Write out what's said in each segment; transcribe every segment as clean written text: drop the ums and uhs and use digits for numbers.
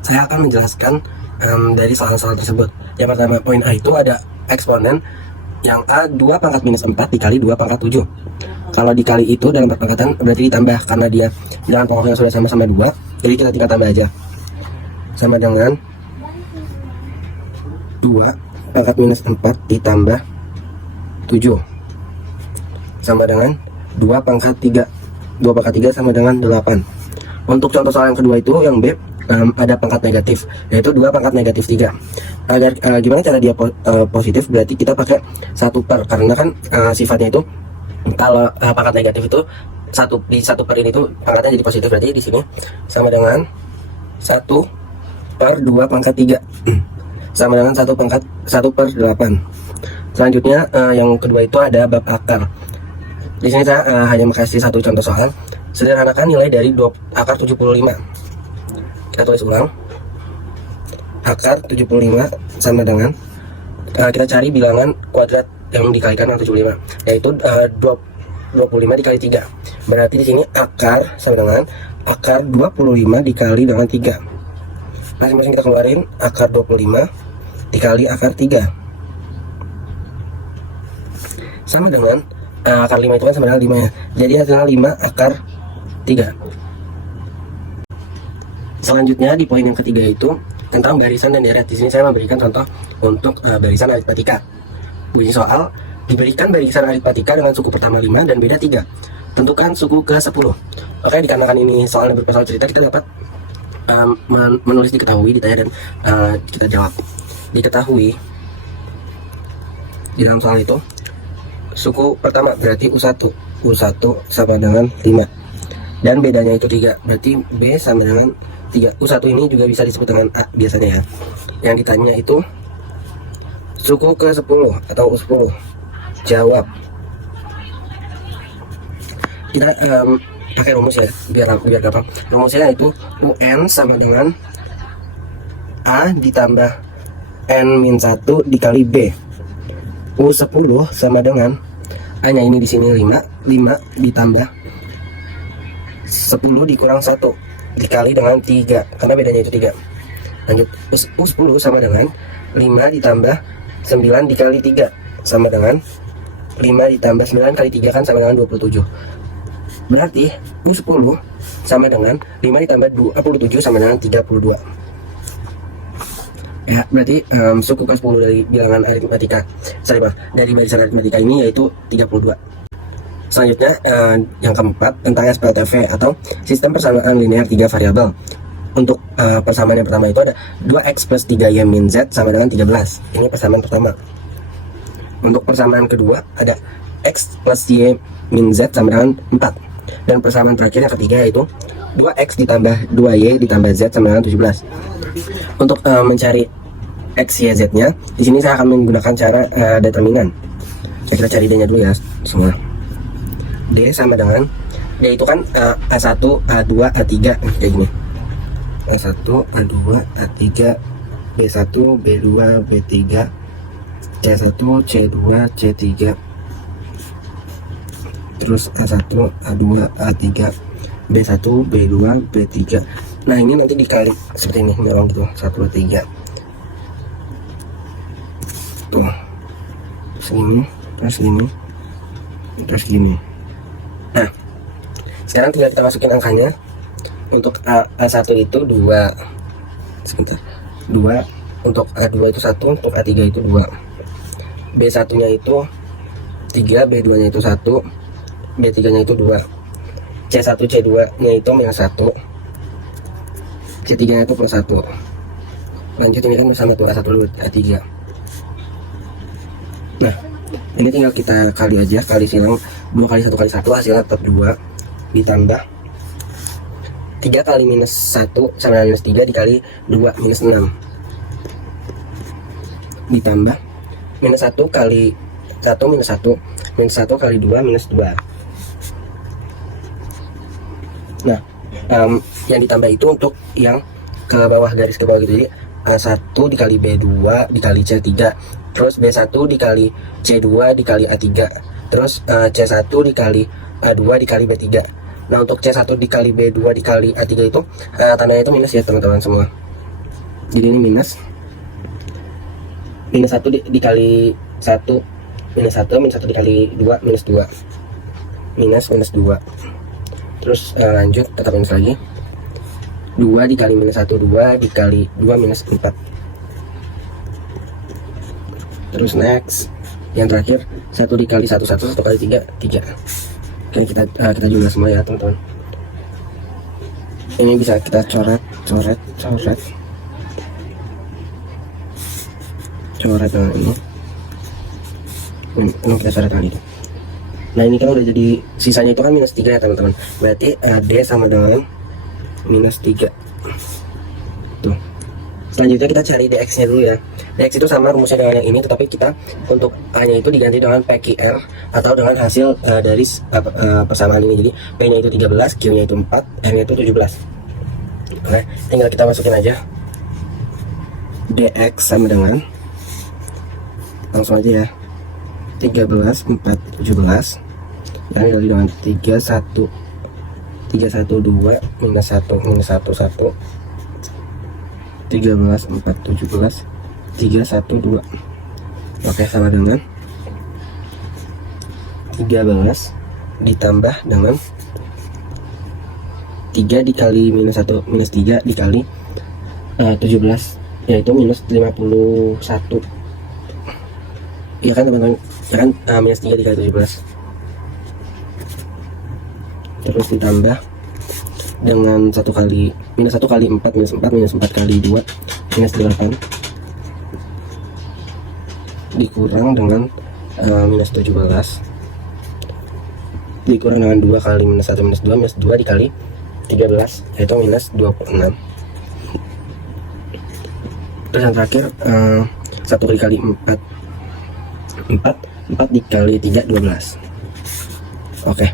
saya akan menjelaskan dari soal-soal tersebut. Yang pertama, poin A itu ada eksponen yang A 2 pangkat minus 4 dikali 2 pangkat 7. Kalau dikali itu dalam perpangkatan berarti ditambah, karena dia bilangan pokoknya sudah sama-sama 2, jadi kita tinggal tambah aja. Sama dengan 2 pangkat minus 4 ditambah 7 sama dengan 2 pangkat 3. 2 pangkat 3 sama dengan 8. Untuk contoh soal yang kedua itu, yang B, ada pangkat negatif, yaitu 2 pangkat negatif 3. Agar gimana cara dia positif, berarti kita pakai 1 per, karena kan sifatnya itu kalau pangkat negatif itu di 1 per ini tuh pangkatnya jadi positif, berarti di sini sama dengan 1 per 2 pangkat 3 sama dengan 1 per 8. Selanjutnya yang kedua itu ada bab akar. Di sini saya hanya kasih satu contoh soal. Sederhanakan nilai dari akar 75. Kita tulis ulang. Akar 75 sama dengan kita cari bilangan kuadrat yang dikalikan dengan 75, yaitu 25 dikali 3. Berarti di sini akar sama dengan akar 25 dikali dengan 3. Masing-masing kita keluarin akar 25 dikali akar 3 sama dengan akar 5 itu kan sama dengan 5 ya. Jadi hasilnya 5 akar 3. Selanjutnya di poin yang ketiga itu tentang barisan dan deret. Di sini saya memberikan contoh untuk barisan aritmatika. Bunyi soal, diberikan barisan aritmatika dengan suku pertama 5 dan beda 3. Tentukan suku ke 10. Oke, dikarenakan ini soalnya berpasal cerita, kita dapat menulis diketahui, ditanya, dan kita jawab. Diketahui di dalam soal itu suku pertama berarti U1 sama dengan 5 dan bedanya itu 3, berarti B sama dengan 3. U1 ini juga bisa disebut dengan A biasanya ya. Yang ditanya itu suku ke 10 atau U10. Jawab. Kita pakai rumus ya biar gampang. Rumusnya itu UN sama dengan A ditambah N-1 dikali B. U10 sama dengan A-nya ini di sini 5 ditambah 10 dikurang 1 dikali dengan 3, karena bedanya itu 3. Lanjut, U10 sama dengan 5 ditambah 9 dikali 3 sama dengan 5 ditambah 9 kali 3 kan sama dengan 27. Berarti U10 sama dengan 5 ditambah 27 sama dengan 32. Ya, berarti suku ke 10 dari bilangan aritmatika, dari barisan aritmatika ini yaitu 32. Selanjutnya yang keempat tentang SPLTV atau sistem persamaan linear 3 variabel. Untuk persamaan yang pertama itu ada 2x plus 3y min z sama dengan 13. Ini persamaan pertama. Untuk persamaan kedua ada x plus y min z sama dengan 4. Dan persamaan terakhir yang ketiga yaitu 2x ditambah 2y ditambah z sama dengan 17. Untuk mencari x, y, z nya, di sini saya akan menggunakan cara determinan. Kita cari d nya dulu ya semua. D sama dengan, D itu kan A1, A2, A3 kayak gini. A1, A2, A3, B1, B2, B3, C1, C2, C3, terus A1, A2, A3, B1, B2, B3. Nah ini nanti dikali seperti ini, memang gitu, 1, 2, 3 tuh, segini, terus gini, terus gini. Nah sekarang tinggal kita masukin angkanya. Untuk A1 itu 2, sebentar, 2, untuk A2 itu 1, untuk A3 itu 2, B1 nya itu 3, B2 nya itu 1, B3 nya itu 2, C1, C2 nya itu minus 1, C3 nya itu plus 1. Lanjut, ini kan bersama tuh A1 dulu, A3. Nah ini tinggal kita kali aja, kali silang 2 kali 1 kali 1 hasilnya tetap 2 ditambah 3 kali minus 1 sama dengan minus 3 dikali 2 minus 6 ditambah minus 1 kali 1 minus 1 minus 1 kali 2 minus 2. Nah yang ditambah itu untuk yang ke bawah, garis ke bawah gitu. Jadi A1 dikali B2 dikali C3, terus B1 dikali C2 dikali A3, terus C1 dikali A2 dikali B3. Nah untuk C1 dikali B2 dikali A3 itu tandanya itu minus ya teman-teman semua. Jadi ini minus 1 dikali 1 minus 1 dikali 2 minus 2 minus 2. Terus lanjut tetap minus lagi. 2 dikali minus 1 2 dikali 2 minus 4. Terus next yang terakhir 1 dikali 1 1 kali 3 3. Oke, kita juga semua ya teman-teman. Ini bisa kita coret dengan ini kita coret dengan ini. Nah ini kan udah jadi, sisanya itu kan minus 3 ya teman-teman. Berarti D sama dengan minus 3 tuh. Selanjutnya kita cari dx nya dulu ya. Dx itu sama rumusnya dengan yang ini, tetapi kita untuk A nya itu diganti dengan PQR atau dengan hasil dari persamaan ini. Jadi P nya itu 13, Q nya itu 4, R nya itu 17. Oke, tinggal kita masukin aja. Dx sama dengan, langsung aja ya, 13 4 17 dan dikali dengan 3 1 2 minus 1 minus 1 1 13 4 17 3 1 2. Oke, sama dengan 13 ditambah dengan 3 dikali minus 1 minus 3 dikali 17, yaitu minus 51. Iya kan teman-teman, ya kan, minus 3 dikali 17. Terus ditambah dengan 1 kali minus 1 kali 4 minus 4 kali 2 minus 8 dikurang dengan minus 17 dikurang dengan 2 kali minus 1 minus 2 dikali 13, yaitu minus 26. Terus yang terakhir 1 dikali 4 dikali 3 12. Oke,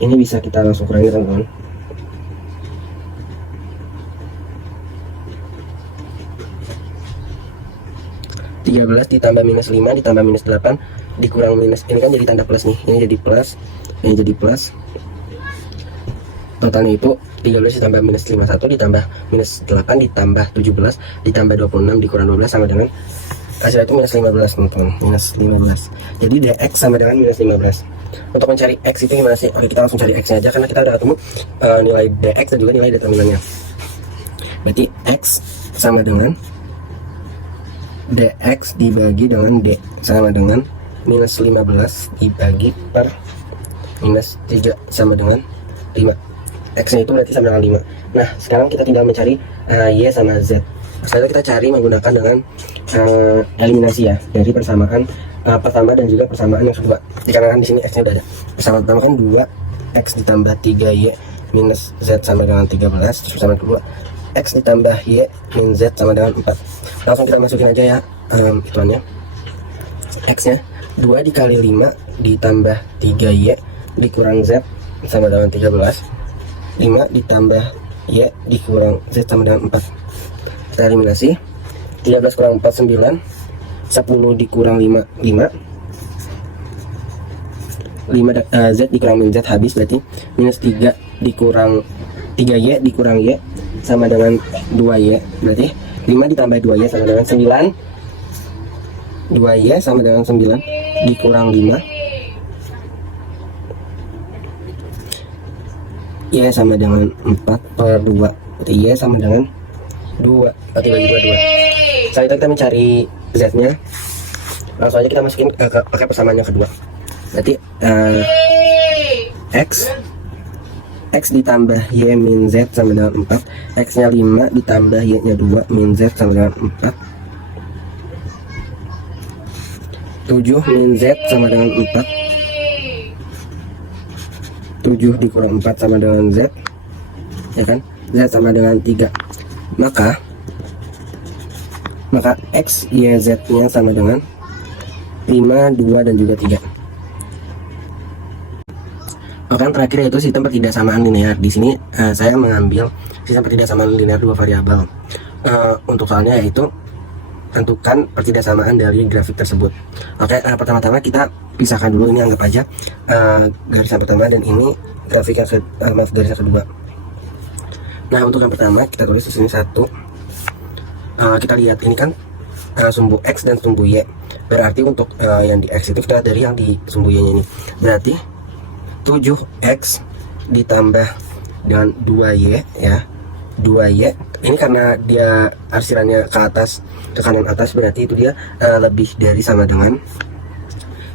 ini bisa kita langsung kurangi teman-teman. Ditambah minus 5 ditambah minus 8 dikurang minus, ini kan jadi tanda plus nih, ini jadi plus, ini jadi plus. Totalnya itu 13 ditambah minus 51 ditambah minus 8 ditambah 17 ditambah 26 dikurang 12 sama dengan hasilnya itu minus 15 teman-teman, minus 15. Jadi dx sama dengan minus 15. Untuk mencari x itu gimana sih? Oke, kita langsung cari x nya aja karena kita udah ketemu nilai dx dan juga nilai determinannya. Berarti x sama dengan dx dibagi dengan d sama dengan minus 15 dibagi per minus 3 sama dengan 5. X nya itu berarti sama dengan 5. Nah sekarang kita tinggal mencari y sama z. Setelah kita cari menggunakan dengan eliminasi ya, dari persamaan pertama dan juga persamaan yang kedua. Dikarenakan di sini x nya udah ada. Persamaan pertama kan 2x ditambah 3y minus z sama dengan 13. Terus persamaan kedua x ditambah y min z sama dengan 4. Langsung kita masukin aja ya ituannya. X nya 2 dikali 5 ditambah 3y dikurang z sama dengan 13. 5 ditambah y dikurang z sama dengan 4. Kita eliminasi. 13 kurang 4 9. 10 dikurang 5 5. Z dikurang min z habis, berarti minus 3 dikurang 3y dikurang y sama dengan 2y. Berarti 5 ditambah 2y sama dengan 9. 2y sama dengan 9 dikurang 5. Y sama dengan 4 per 2. Berarti Y sama dengan 2. Berarti bagi 2 2. Setelah itu kita mencari Z nya. Langsung aja kita masukin pakai persamaan yang kedua. Berarti X ditambah Y min Z sama dengan 4. X nya 5 ditambah Y nya 2 min Z sama dengan 4. 7 min Z sama dengan 4. 7 dikurang 4 sama dengan Z, ya kan? Z sama dengan 3. Maka X, Y, Z nya sama dengan 5, 2, dan juga 3. Maka yang terakhir yaitu sistem pertidaksamaan linear. Di sini saya mengambil sistem pertidaksamaan linear 2 variabel. Untuk soalnya yaitu tentukan pertidaksamaan dari grafik tersebut. Oke, pertama-tama kita pisahkan dulu, ini anggap aja garisan pertama dan ini grafik yang garisan kedua. Nah untuk yang pertama kita tulis di sini 1 kita lihat ini kan sumbu X dan sumbu Y. Berarti untuk yang di X itu kita lihat dari yang di sumbu Y nya ini. Berarti 7X ditambah dengan 2Y ya, 2Y ini karena dia arsirannya ke atas, ke kanan atas, berarti itu dia lebih dari sama dengan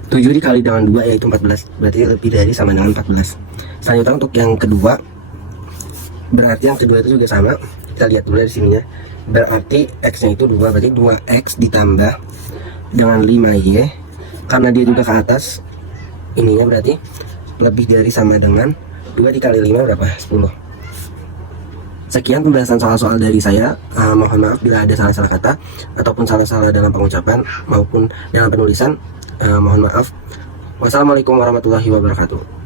7 dikali dengan 2 yaitu 14, berarti lebih dari sama dengan 14. Selanjutnya untuk yang kedua, berarti yang kedua itu juga sama. Kita lihat dulu dari sininya, berarti X nya itu 2, berarti 2X ditambah dengan 5Y, karena dia juga ke atas ininya, berarti lebih dari sama dengan 2 dikali 5 berapa? 10. Sekian pembahasan soal-soal dari saya. Mohon maaf bila ada salah-salah kata ataupun salah-salah dalam pengucapan maupun dalam penulisan. Mohon maaf. Wassalamualaikum warahmatullahi wabarakatuh.